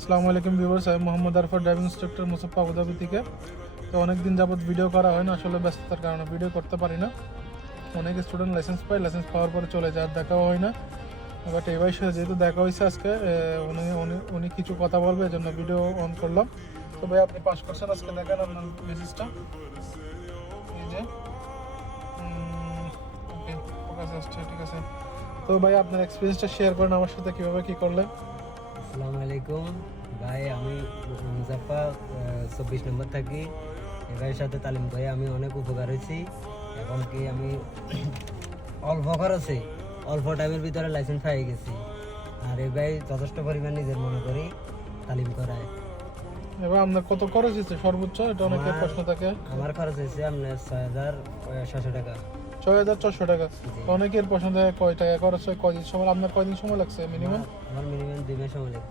আসসালামু আলাইকুম ভিউয়ার্স, আমি মোহাম্মদ আরফার, ড্রাইভিং ইনস্ট্রাক্টর মুসাফা আবুধাবি থেকে। তো অনেক দিন যাবত ভিডিও করা হয় না, আসলে ব্যস্ততার কারণে ভিডিও করতে পারি না। অনেক স্টুডেন্ট লাইসেন্স পায়, লাইসেন্স পাওয়ার পরে চলে যায়, আর দেখাও হয় না। বাট এই সাথে যেহেতু দেখা হয়েছে আজকে, উনি উনি উনি কিছু কথা বলবে, এজন্য ভিডিও অন করলাম। তো ভাই, আপনি পাস করছেন, আজকে দেখেন আপনার মেসেজটা, এই যে। ওকে, ফোকাস আসছে, ঠিক আছে। তো ভাই, আপনার এক্সপিরিয়েন্সটা শেয়ার করেন আমার সাথে, কীভাবে কী করলেন। আসসালামু আলাইকুম ভাই, আমি মুজাফা 24 নম্বর থাকি। এই ভাইয়ের সাথে তালিম করে আমি অনেক উপকার হয়েছি। এখন কি আমি অল্প খরচে অল্প টাইমের ভিতরে লাইসেন্স পেয়ে গেছি। আর এই ভাই যথেষ্ট পরিমাণ নিজের মনে করি তালিম করায়। এবার আপনার কত খরচ হয়েছে সর্বোচ্চ, এটা অনেকের প্রশ্ন থাকে। আমার খরচ হয়েছে আপনার 6,600 টাকা। 6,400 টাকা। অনেকের প্রশ্ন থাকে কয় টাকা খরচ হয়, কয়দিন সময়, আপনার কয়দিন সময় লাগছে মিনিমাম? আমার মিনিমাম 2 মাস সময় লাগবে।